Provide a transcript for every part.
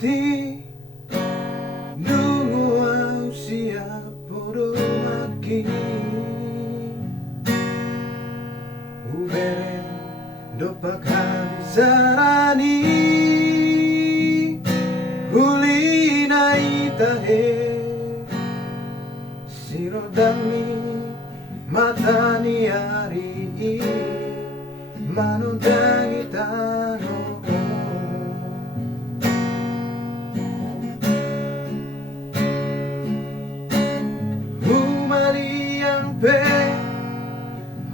di nungu au siap podo maki uberen dopak habisarani hulina itahe sirodami matani ari manundangi tano humaliang pe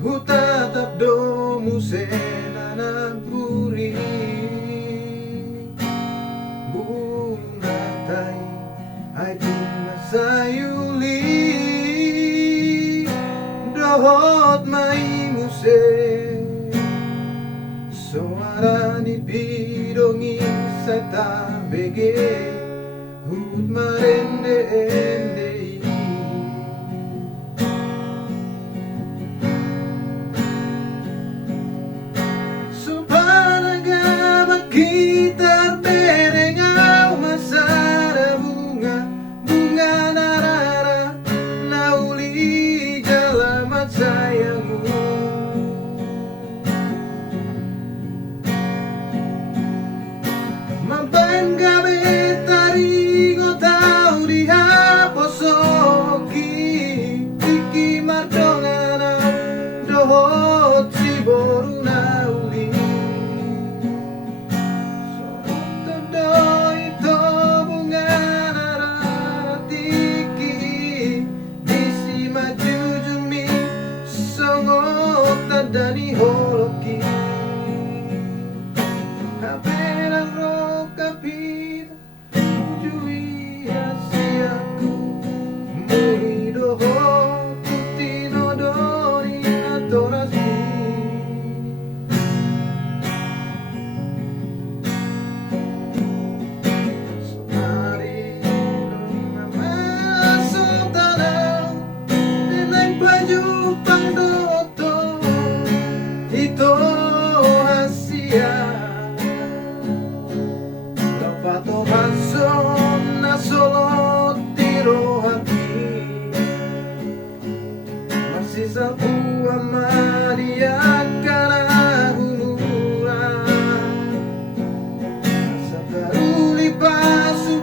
hutatap domu senanang puri bulung ratai ay tumasayuli dohot mai muse suara ni bidongi seta bege hut marende ende supanaga makita terengau masara bunga bunga narara nauli jalamat sayangmu mampain gabe tari ngotau diha posoki iki mardongana dohot si boru nauli soto doi to bunga naratiki disi maju jumi songot tandani holoki kaperang roka pira ujui asiaku muri doho putino dori atorasi sonari mama sotanau neneng baju pandoto ito asia Pato baso na solo tiro hati Marsisa tua Maria cara humura Sataruli pasu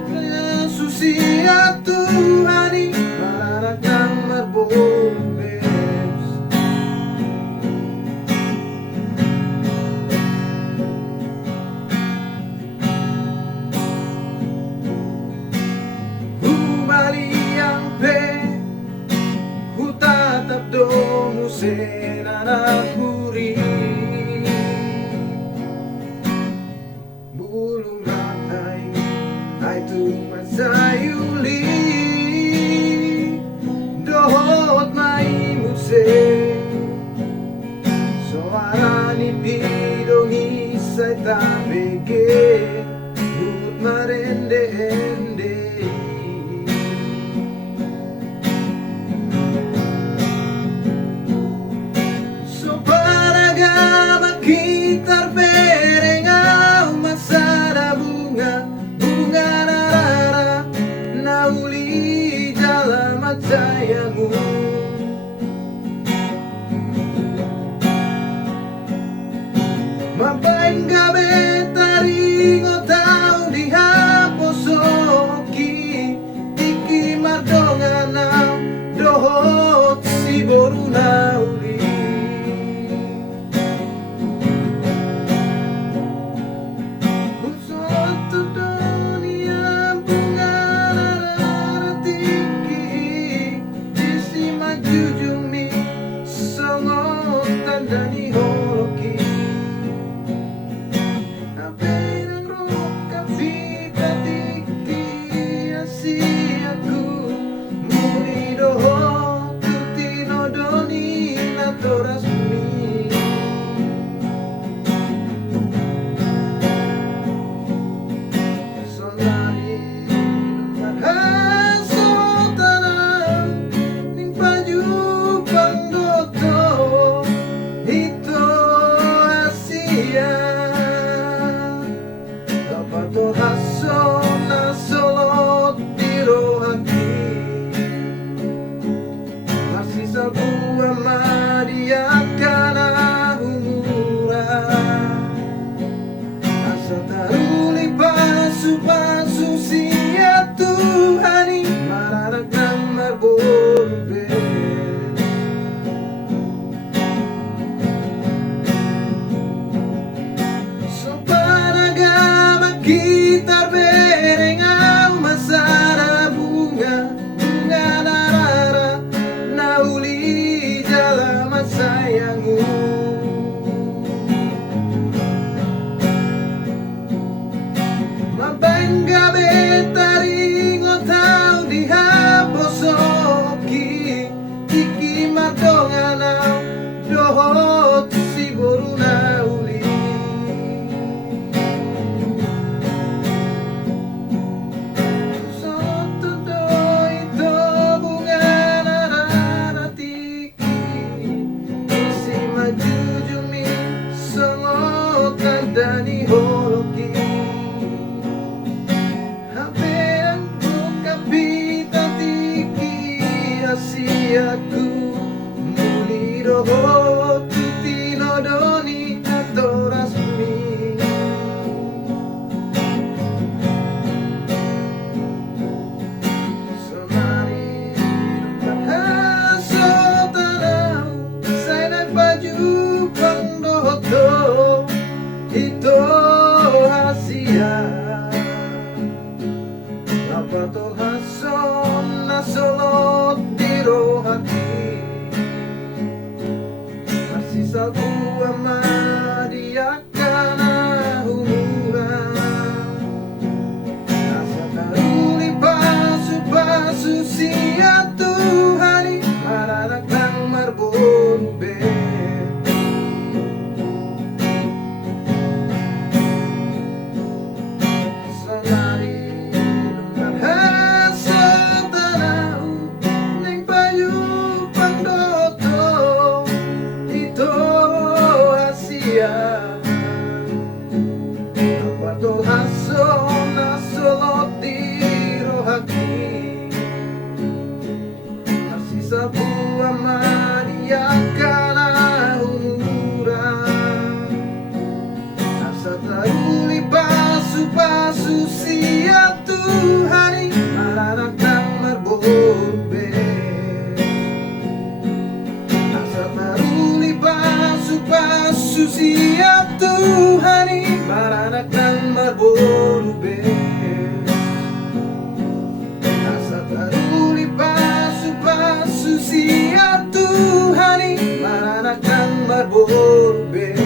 susia Tuhani Malarakang marbobes Humaliang pe hutatap domu senanakuri bulung ratai ay tumasayuli dohot mai muse suara ni bidongi sa tabege hut marende ende gitar berengau masara bunga bunga narara nauli jalamat sayangmu mampain gabe tari ngotau diha posoki iki mardongana dohot si boru nauli Dani holoki Ito hasia Napatol hason nasolot di rohati Marsisa tua madiakan humuran Nasa taruli pasu-pasu siya Tuhani Maranak ng marbonbe Napatol hason nasolot di rohaki Marsisa buah madiakan humuran Nasa taruli pasu-pasu siya Tuhani Maranak ng marbonbe Nasa taruli pasu-pasu siya Tuhani Maranak ng marbonbe Nasa taruli pasu-pasu siya Tuhani Maranak ng marbonbe